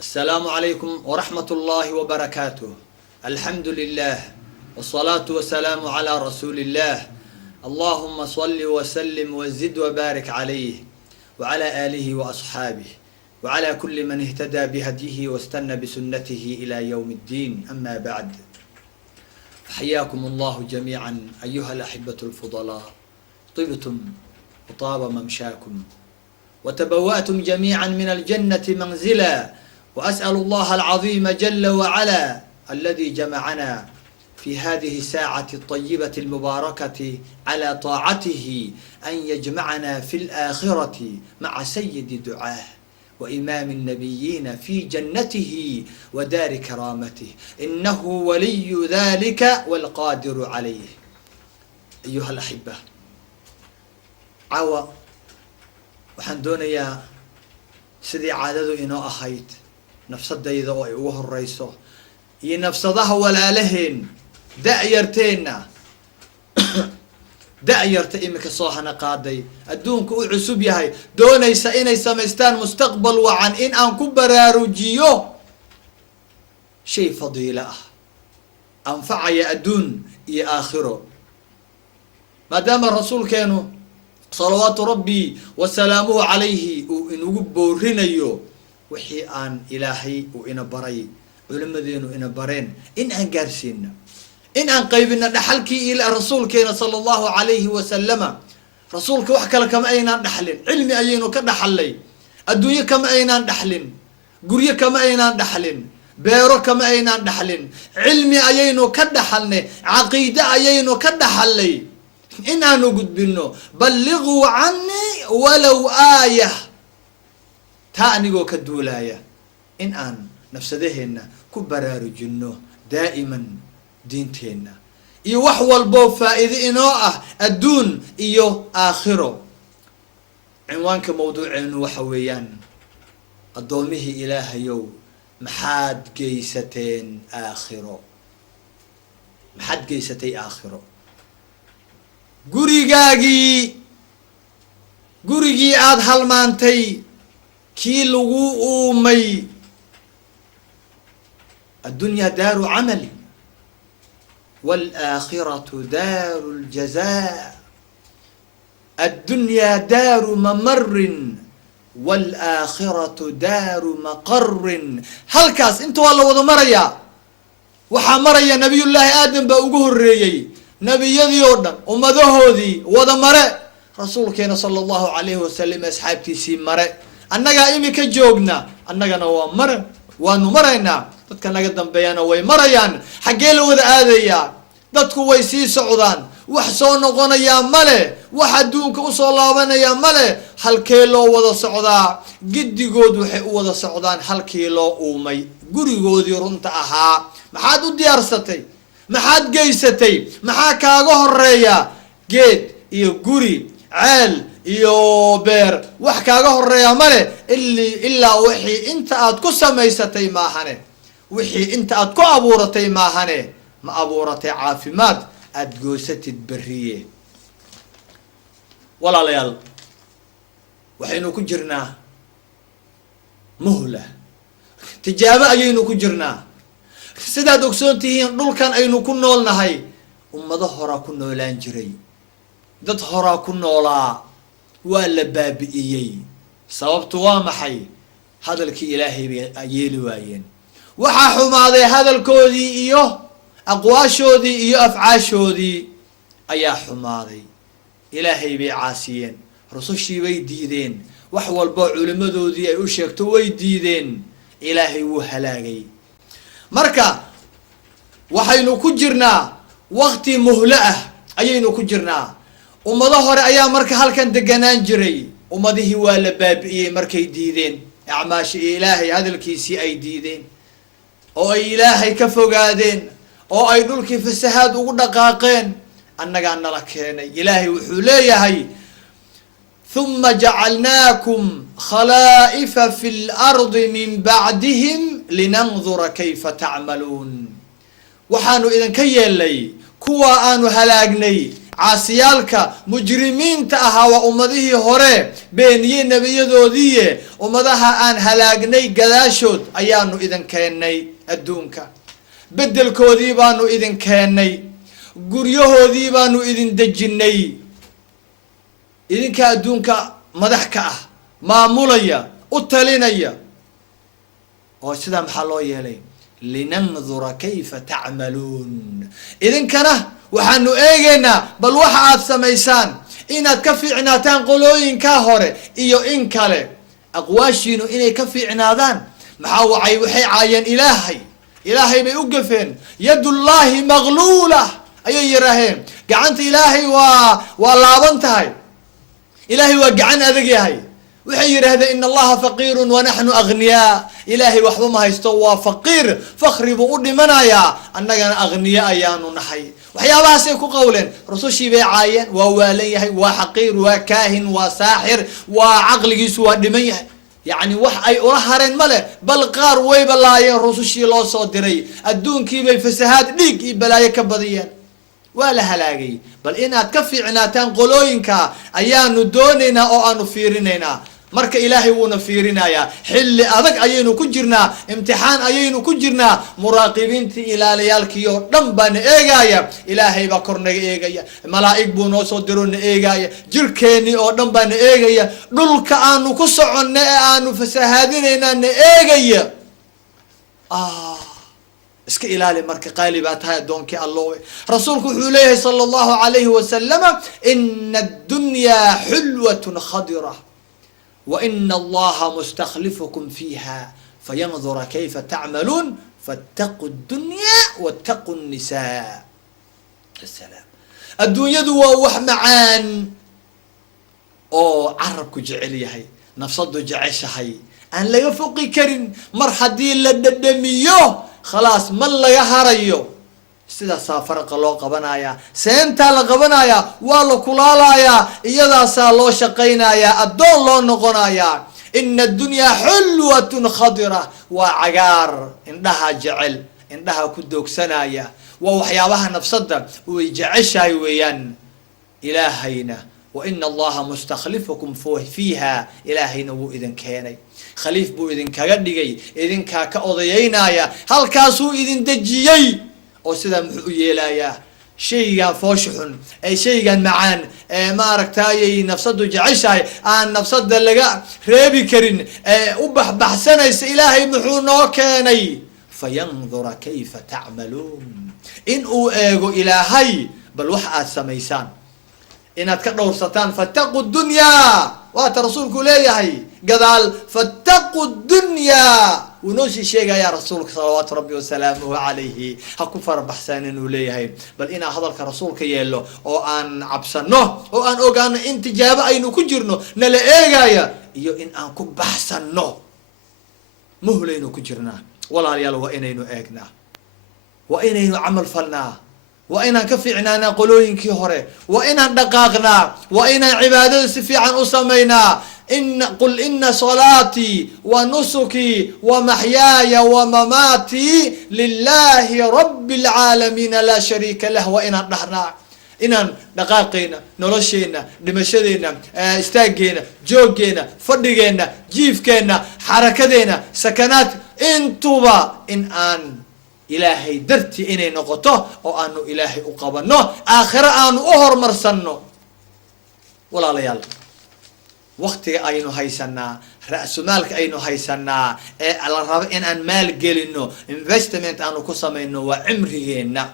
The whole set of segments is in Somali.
السلام عليكم ورحمة الله وبركاته. الحمد لله والصلاة والسلام على رسول الله. اللهم صل وسلم وزد وبارك عليه وعلى آله وأصحابه وعلى كل من اهتدى بهديه واستنى بسنته إلى يوم الدين. أما بعد، حياكم الله جميعا أيها الأحبة الفضلاء. طبتم وطاب ممشاكم وتبوأتم جميعا من الجنة منزلا، وأسأل الله العظيم جل وعلا الذي جمعنا في هذه الساعة الطيبة المباركة على طاعته أن يجمعنا في الآخرة مع سيد دعاه وإمام النبيين في جنته ودار كرامته، إنه ولي ذلك والقادر عليه. أيها الأحبة، عاوة waxaan doonayaa sidii caadadu inoo ahayd nafsadayda oo ay ugu horeyso iyo nafsadaha walaalaheen da'yarta imika soo hana qaaday adduunku u cusub yahay, doonaysa inay samaystaan mustaqbal wacan, in aan ku baraarujiyo shay fadiilo ah anfacaya adduun iyo aakhiro, maadaama rasuulkeenu salawaatu rabbi wasalaamuhu calayhi uu inugu boorinayo wixii aan ilaahay uu ina baray, culimadeenu ina bareen, in aan gaarsiina, in aan qaybina dhaxalkii rasuulkeena sala allahu calayhi wasalama. rasuulka wax kale kama aynaan dhaxlin, cilmi ayaynu ka dhaxalnay, adduunyo kama aynaan dhaxlin, guryo kama aynaan dhaxlin, beero kama aynaan dhaxlin, cilmi ayaynu ka dhaxalnay, caqiide ayaynu ka dhaxalnay. in aanu gudbino balliquu canii walow aayah, taa anigoo ka duulaya in aan nafsadaheenna ku baraarujino daa'iman diinteenna iyo wax walboo faa'iide inoo ah adduun iyo aakhiro. cinwaanka mawduuceenu waxa weeyaan addoomihii ilaahayow maxaad geysateen aakhiro, maxaad geysatay aakhiro. gurigii aada halmaantay, kii lagu uumay. addunyaa daaru camali waalaakhiratu daaru ljazaa, addunyaa daaru mamarin waalaakhiratu daaru maqarin. halkaas inta waa la wada marayaa, waxaa maraya nabiyullaahi aadam baa ugu horeeyey, nabiyadii oo dhan ummadahoodii wada mare, rasuulkeena sala allahu calayhi wasalam asxaabtiisii mare. annagaa imika joogna, annagana waa mare, waanu maraynaa, dadka naga dambeeyana way marayaan. xaggee la wada aadayaa? dadku way sii socdaan, wax soo noqonayaa male, wax adduunka usoo laabanayaa male. halkee loo wada socdaa? giddigood waxay u wada socdaan halkii loo uumay, gurigoodii runta ahaa. maxaad u diyaarsatay? maxaad geysatay? maxaa kaaga horeeya? geed iyo guri, ceel iyo beer, wax kaaga horeeya male ilaa wixii inta aad ku samaysatay maahane, wixii inta aad ku abuuratay maahane. ma abuuratay caafimaad aad goysatid beriye. walaalayaal, waxaynu ku jirnaa muhla, tijaabo ayaynu ku jirnaa. sidaad ogsoon tihiin dhulkan aynu ku noolnahay ummado horaa ku noolaan jiray, dad horaa ku noolaa, waa la baabi'iyey. sababtu waa maxay? hadalkii ilaahay bay yeeli waayeen. waxaa xumaaday hadalkoodii iyo aqwaashoodii iyo afcaashoodii ayaa xumaaday. ilaahay bay caasiyeen, rusushii bay diideen, wax walboo culimadoodii ay u sheegto way diideen. ilaahay wuu halaagay. marka waxaynu ku jirnaa wakti muhlo ah ayaynu ku jirnaa. ummado hore ayaa marka halkan deganaan jiray, ummadihii waa la baabi'iyey markay diideen acmaasha ilaahay, hadalkiisii ay diideen oo ay ilaahay ka fogaadeen oo ay dhulkii fasahaad ugu dhaqaaqeen. annagaa nala keenay. ilaahay wuxuu leeyahay ثuma jacalnaakum khalaa'ifa fi اlardi min bacdihim linandura kayfa tacmaluun. waxaanu idinka yeelnay kuwa aanu halaagnay caasiyaalka mujrimiinta ahaa waa ummadihii hore beeniyey nebiyadoodiiye ummadaha aan halaagnay gadaashood ayaanu idin keennay adduunka beddelkoodii baanu idin keennay guryahoodii baanu idin dejinnay idinka adduunka madax ka ah maamulaya u talinaya oo sidaa maxaa loo yeelay linandura kayfa tacmaluun idinkana waxaanu eegaynaa bal waxa aad samaysaan inaad ka fiicnaataan qolooyinkaa hore iyo in kale aqwaashiinu inay ka fiicnaadaan maxaa wacay waxay caayeen ilaahay bay u gafeen yadullaahi magluula ayay yidhaaheen gacanta ilaahay waa laaban tahay ilaahay waa gacan adag yahay waxay yidhaahdeen in allaha faqiirun wanaxnu aghniyaa ilaahay waxba ma haysto waa faqiir fakri buu u dhimanayaa annagana aghniya ayaanu nahay waxyaabahaasay ku qowleen rusushii bay caayeen waa waalan yahay waa xaqiir waa kaahin waa saaxir waa caqligiisu waa dhiman yahay yacni wax ay ula hareen ma leh bal qaar wayba laayeen rusushii loo soo diray adduunkiibay fasahaad dhiig iyo balaayo ka badiyeen waa la halaagay bal inaad ka fiicnaataan qolooyinka ayaanu doonaynaa oo aanu fiirinaynaa marka ilaahay wuuna fiirinayaa xilli adag ayaynu ku jirnaa imtixaan ayaynu ku jirnaa muraaqibiintii ilaalayaalkii oo dhan baana eegaya ilaahay baa kor naga eegaya malaa'ig buu noo soo diro na eegaya jirkeennii oo dhan baana eegaya dhulka aanu ku soconna ee aanu fasahaadinaynaa na eegaya iska ilaali marka qaali baa tahay addoonkii allowe rasuulku wuxuu leeyahay sala allahu calayhi wasalama ina addunyaa xulwatun khadira وإن الله مستخلفكم فيها فينظر كيف تعملون فاتقوا الدنيا واتقوا النساء السلام الدنيا دو وحمعان أو عربك جعلي هاي نفسد جعش هاي أن لا يفوقي كرين مرحدي لددميو خلاص من لا يهريو sidaasaa faraqa loo qabanayaa seentaa la qabanayaa waa la kulaalayaa iyadaasaa loo shaqaynayaa addoon loo noqonayaa ina addunyaa xulwatun khadira waa cagaar indhaha jecel indhaha ku doogsanaya waa waxyaabaha nafsadda way jeceshahay weeyaan ilaahayna waina allaha mustakhlifukum fiiha ilaahayna wuu idin keenay khaliif buu idinkaga dhigay idinkaa ka odayeynaya halkaasuu idin dejiyey oo sidaa muxuu u yeelayaa shaygan foosha xun ee shaygan macaan ee maaragtayay nafsadu jeceshahay aan nafsada laga reebi karin ee u baxbaxsanaysa ilaahay muxuu noo keenay fayandura kayfa tacmaluun in uu eego ilaahay bal wax aad samaysaan inaad ka dhowrsataan fattaqu dunyaa waata rasuulku leeyahay gadaal fattaqu dunyaa ونوشي شيء يا رسولك صلوات ربي وسلامه عليه هكو فربحسان انه ليه بل انا هذاك رسولك يلو او ان عبسنه او ان اوغان انت جاب اينو كجرنو نلا ايغايا iyo in aan ku baxsano muhlayno ku jirnaa walaalayaal waa inaynu eegnaa waa inaynu amal falnaa waa inaan ka fiicnaanaa qolooyinkii hore waa inaan dhaqaaqnaa waa inaan cibaadada si fiican u samaynaa قل إن صلاتي ونسكي ومحياي ومماتي لله رب العالمين لا شريك له وإن نحنا إن دقاقينا نلشينا دمشدينا استاجينا جوجينا فدقينا جيفكينا حركتنا سكنات انتوبا إن آن إلهي درتي إني نقطه أو أنه إلهي أقبنه آخر أنه أهر مرسنه ولا ليال waqtiga aynu haysanaa ra-sumaalka aynu haysanaa ee la rabo in aan maal gelino investment aanu ku samayno waa cimrigeenna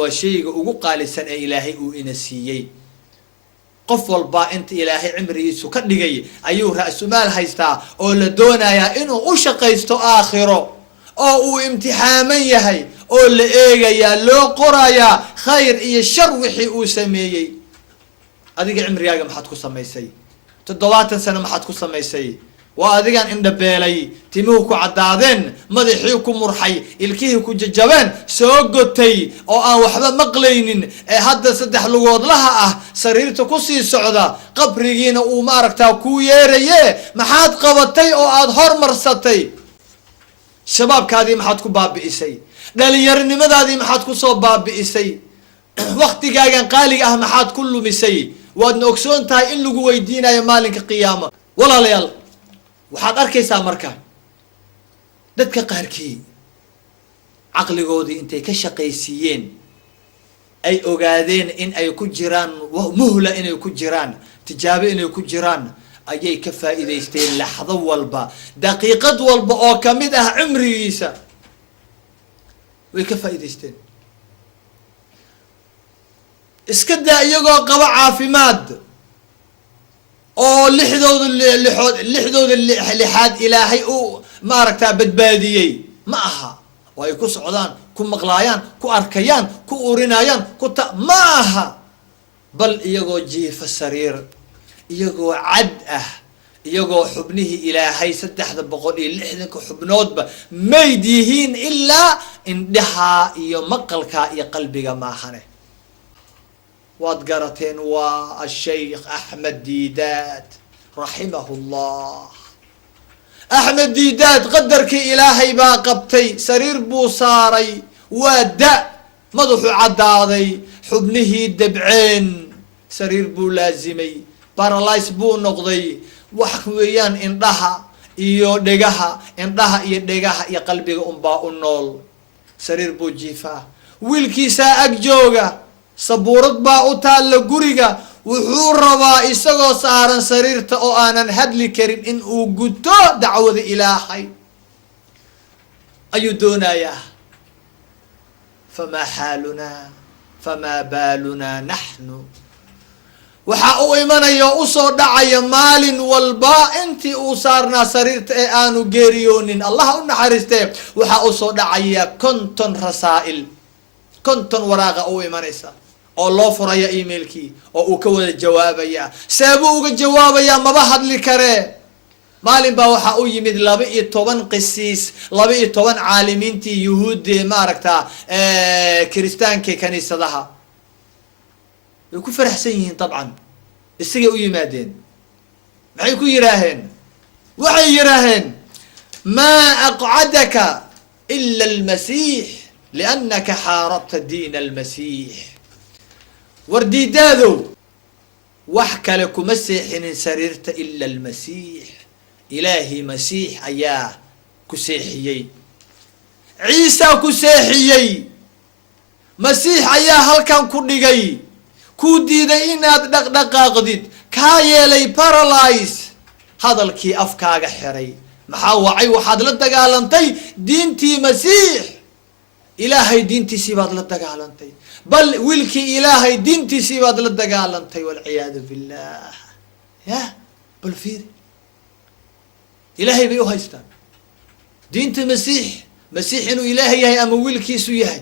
waa shayga ugu qaalisan ee ilaahay uu ina siiyey qof walba inta ilaahay cimrigiisu ka dhigay ayuu ra-sumaal haystaa oo la doonayaa inuu u shaqaysto aakhiro oo uu imtixaaman yahay oo la eegayaa loo qorayaa khayr iyo shar wixii uu sameeyey adiga cimrigaaga maxaad ku samaysay 7 sano maxaad ku samaysay waa adigan indhabeelay timuhu ku cadaadeen madaxii ku murxay ilkihii ku jajabeen soo gotay oo aan waxba maqlaynin ee hadda 3 lugood laha ah sariirta ku sii socda qabrigiina uu maaragtaa ku yeeraye maxaad qabatay oo aad hormarsatay shabaabkaadii maxaad ku baabi'isay dhalinyarinimadaadii maxaad ku soo baabi'isay waqtigaagan qaaliga ah maxaad ku lumisay waadna ogsoon tahay in lagu weydiinayo maalinka qiyaama walaalayaal waxaad arkaysaa marka dadka qaarkii caqligoodii intay ka shaqaysiiyeen ay ogaadeen in ay ku jiraan muhla inay ku jiraan tijaabo inay ku jiraan ayay ka faa'iidaysteen laxdo walba daqiiqad walba oo kamid ah cumrigiisa way ka faa'iidaysteen iska daa iyagoo qaba caafimaad oo lixdooda lixaad ilaahay u maaragtaa badbaadiyey ma aha oo ay ku socdaan ku maqlaayaan ku arkayaan ku urinayaan ma aha bal iyagoo jiifa sariir iyagoo cad ah iyagoo xubnihii ilaahay 360 xubnoodba mayd yihiin ilaa indhaha iyo maqalka iyo qalbiga maahane waad garateen waa الشيخ أحمد ديدات رحمه الله أحمد ديدات قدرك إلهي باقبتي سرير بو صاري ودا مضحو عداضي حبنه دبعين سرير بو لازمي بارالايس بو نقضي وحكويان اندها iyo dhegaha indhaha iyo dhegaha iyo qalbiga unbaa u nool sariir buu jiifaa wiilkiisa ag jooga sabuurad baa u taalla guriga wuxuu rabaa isagoo saaran sariirta oo aanan hadli karin in uu guto dacwada ilaahay ayuu doonayaa famaa xaalunaa famaa baalunaa naxnu waxaa u imanaya oo usoo dhacaya maalin walba intii uu saarnaa sariirta ee aanu geeriyoonin allah u naxariistee waxaa usoo dhacaya 50 rasaa'il 50 waraaqa u imanaysa oo loo furaya emailkii oo uu ka wada jawaabaya sababuu uga jawaabayaa maba hadli karee maalin baa waxaa u yimid 12 qisiis 12 caalimiintii yuhuudde maaragtaa kiristaanka kaniisadaha way ku faraxsan yihiin dabcan isagay u yimaadeen maxay ku yiraaheen waxay yiraaheen maa aqcadaka ila almasiix liannaka xaarabta diina almasiix wardiidaadow wax kale kuma seexinin sariirta ila almasiix ilaahi masiix ayaa ku seexiyey ciisa ku seexiyey masiix ayaa halkan ku dhigay ku diiday inaad dhaqdhaqaaqdid kaa yeelay paralyze hadalkii afkaaga xiray maxaa wacay waxaad la dagaalantay diintii masiix ilaahay diintiisii baad la dagaalantay bal wiilkii ilaahay diintiisii baad la dagaalantay walciyaadu billah ya bal fiiri ilaahay bay u haystaan diinta masiix inuu ilaahay yahay ama wiilkiisu yahay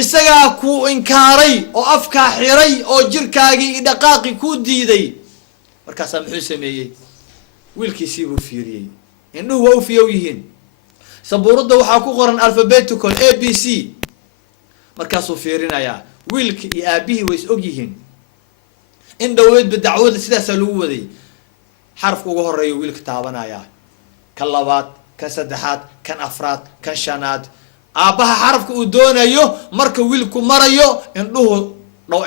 isagaa ku inkaaray oo afkaa xiray oo jirkaagii iyo dhaqaaqi ku diiday markaasaa muxuu sameeyey wiilkiisii buu fiiriyey indhuhu waa u fiyow yihiin sabuuradda waxaa ku qoran alphabetical a b c markaasuu fiirinayaa wiilka iyo aabihii way is og yihiin in dhaweedba dacwada sidaasaa lagu waday xarafka ugu horeeya wiilka taabanayaa kan labaad kan saddexaad kan afraad kan shanaad aabbaha xarafka uu doonayo marka wiilku marayo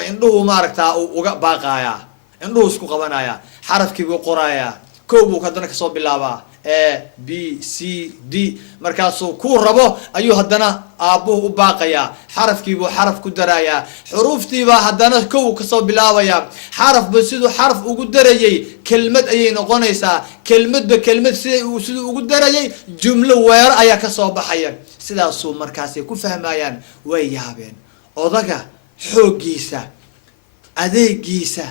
indhuhu maaragtaa uu uga baaqayaa indhuhu isku qabanayaa xarafkii buu qorayaa kow buu haddana kasoo bilaabaa a b c d markaasuu ku rabo ayuu haddana aabbuhu u baaqayaa xarafkiibuu xaraf ku darayaa xuruuftiibaa haddana kow kasoo bilaabayaa xarafba siduu xaraf ugu darayay kelmad ayay noqonaysaa kelmadba kelmad siduu ugu darayay jumlo weero ayaa kasoo baxaya sidaasuu markaasay ku fahmayaan way yaabeen odaga xooggiisa adeegiisa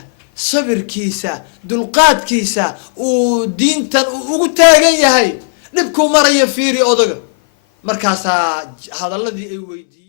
sabirkiisa dulqaadkiisa uu diintan ugu taagan yahay dhibkuu maraya fiiri odaga markaasaa hadaladii ay weydiiyeen